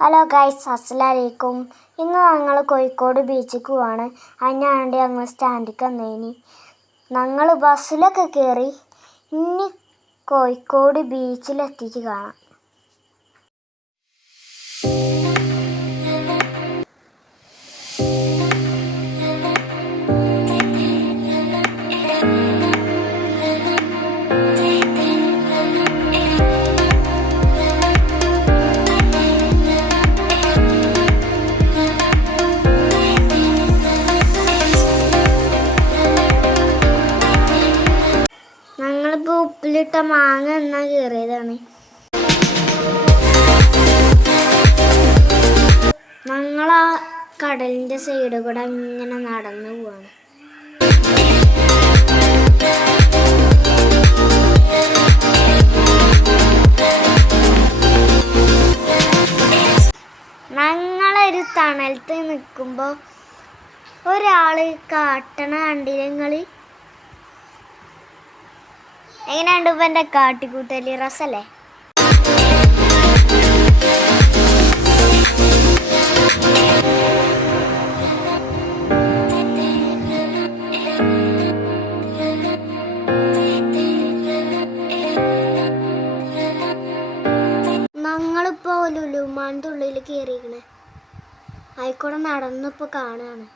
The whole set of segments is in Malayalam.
ഹലോ ഗൈസ്, അസ്സലാമലൈക്കും. ഇന്ന് ഞങ്ങൾ കോഴിക്കോട് ബീച്ചിലേക്ക് പോവാണ്. അതിനാണ്ട് ഞങ്ങൾ സ്റ്റാൻഡിലേക്ക് വന്നേനി. ഞങ്ങൾ ബസ്സിലൊക്കെ കയറി. ഇനി കോഴിക്കോട് ബീച്ചിലെത്തിയിട്ട് കാണാം. ഞങ്ങളിപ്പോൾ ഉപ്പിലിട്ട മാങ്ങ എന്നാ കയറിയതാണ്. ഞങ്ങളാ കടലിൻ്റെ സൈഡ് കൂടെ ഇങ്ങനെ നടന്നു പോവാണ്. ഞങ്ങളൊരു തണലത്ത് നിൽക്കുമ്പോൾ ഒരാൾ കാട്ടണ കണ്ടില്ല നിങ്ങൾ? എങ്ങനെയുണ്ട് ഇപ്പം എൻ്റെ കാട്ടിക്കൂട്ടല്? രസല്ലേ? ഞങ്ങളിപ്പോൾ ലുലുമാൻ്റെ ഉള്ളിൽ കയറിയിരിക്കണേ. ആയിക്കോടെ നടന്നിപ്പോൾ കാണുകയാണ്.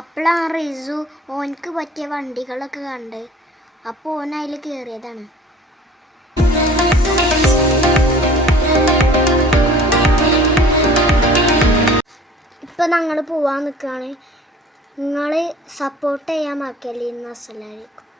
അപ്പോഴാണ് റിസു ഓനക്ക് പറ്റിയ വണ്ടികളൊക്കെ കണ്ട്. അപ്പോൾ ഓൻ അതിൽ കയറിയതാണ്. ഇപ്പം ഞങ്ങൾ പോവാൻ നിൽക്കുകയാണ്. നിങ്ങൾ സപ്പോർട്ട് ചെയ്യാൻ മറക്കല്ലേ. അസ്സലാമു അലൈക്കും.